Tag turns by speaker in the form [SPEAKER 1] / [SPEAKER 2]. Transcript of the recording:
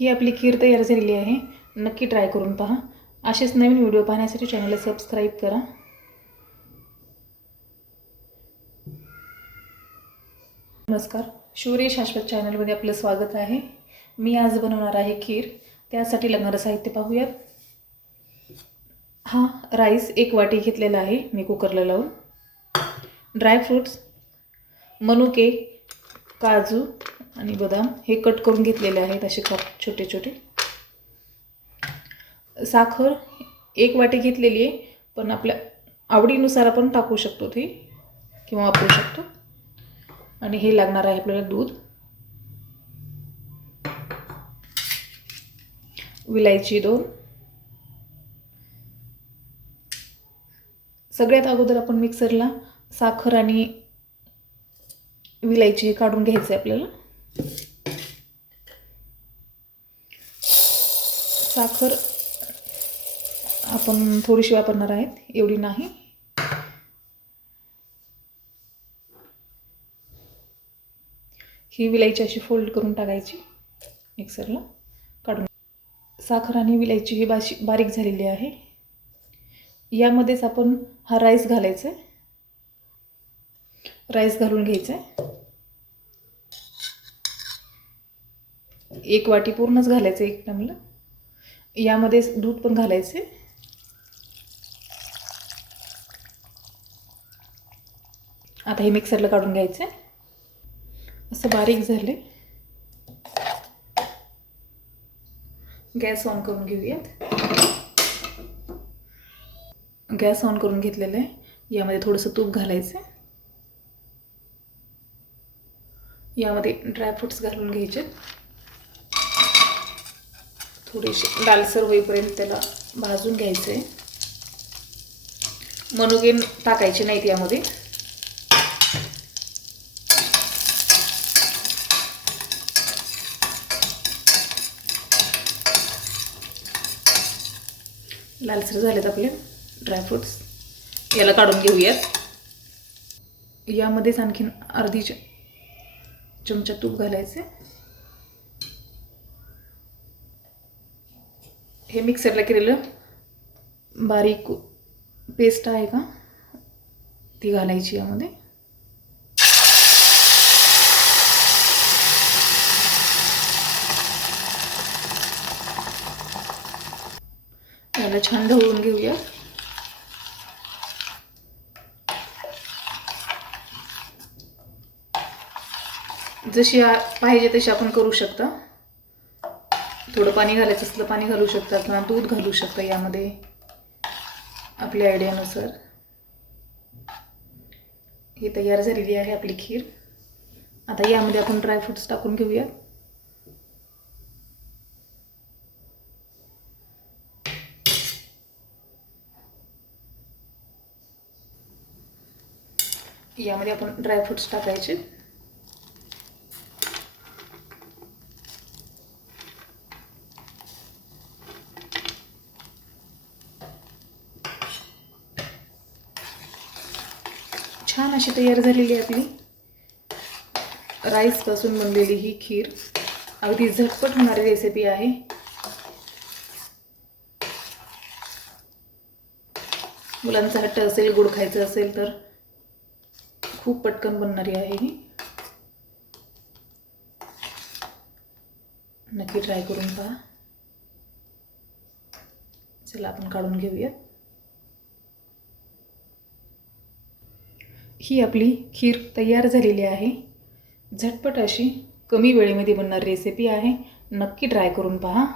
[SPEAKER 1] ही आपली खीर तयार झालेली आहे. नक्की ट्राय करून पहा. असेच नवीन व्हिडिओ पाहण्यासाठी चॅनलला सबस्क्राईब करा. नमस्कार. शौर्य शाश्वत चॅनलमध्ये आपलं स्वागत आहे. मी आज बनवणार आहे खीर. त्यासाठी लागणारं साहित्य पाहूयात. हा राईस एक वाटी घेतलेला आहे. मी कुकरला लावून. ड्रायफ्रूट्स मनुके काजू आणि बदाम हे कट करून घेतलेले आहेत असे कप छोटे छोटे. साखर एक वाटी घेतलेली आहे पण आपल्या आवडीनुसार आपण टाकू शकतो ती किंवा वापरू शकतो. आणि हे लागणार आहे आपल्याला दूध. विलायची दोन. सगळ्यात अगोदर आपण मिक्सरला साखर आणि विलायची हे काढून घ्यायचं आहे आपल्याला. साखर आपण थोडीशी वापरणार आहेत. एवढी नाही. ही विलायची अशी फोल्ड करून टाकायची मिक्सरला. काढून. साखर आणि विलायची ही बाशी बारीक झालेली आहे. यामध्येच आपण हा राईस घालायचा आहे. राईस घालून घ्यायचा आहे. एक वाटी पूर्णच घालायचं एक टमला. यामध्ये दूध पण घालायचे. आता हे मिक्सरला काढून घ्यायचे. असं बारीक झाले. गॅस ऑन करून घेऊयात. गॅस ऑन करून घेतलेलं आहे. यामध्ये थोडंसं तूप घालायचं. आहे यामध्ये ड्रायफ्रुट्स घालून घ्यायचे. थोडीशी लालसर होईपर्यंत त्याला भाजून घ्यायचं आहे मनुगे टाकायचे नाहीत यामध्ये. लालसर झालेत आपले ड्रायफ्रुट्स याला काढून घेऊयात. यामध्येच आणखीन अर्धी चमचा तूप घालायचे हे मिक्सरला केलेलं बारीक पेस्ट आहे का? ती घालायची यामध्ये. याला छान ढवळून घेऊया. जशी पाहिजे तशी आपण करू शकता. थोडं पाणी घालायचं असलं पाणी घालू शकता किंवा दूध घालू शकता यामध्ये. आपल्या आयडियानुसार ही तयार झालेली आहे आपली खीर. आता यामध्ये आपण ड्रायफ्रुट्स टाकून घेऊया. यामध्ये आपण ड्रायफ्रुट्स टाकायचे. छान अशी तयार झालेली आहे आपली. राईसपासून बनलेली ही खीर. अगदी झटपट होणारी रेसिपी आहे. मुलांचा हट्ट असेल गुड खायचं असेल तर खूप पटकन बनणारी आहे ही. नक्की ट्राय करून पहा. चला आपण काढून घेऊयात. ही आपली खीर तयार झालेली आहे. झटपट अशी कमी वेळेमध्ये बनणारी रेसिपी आहे. नक्की ट्राय करून पहा.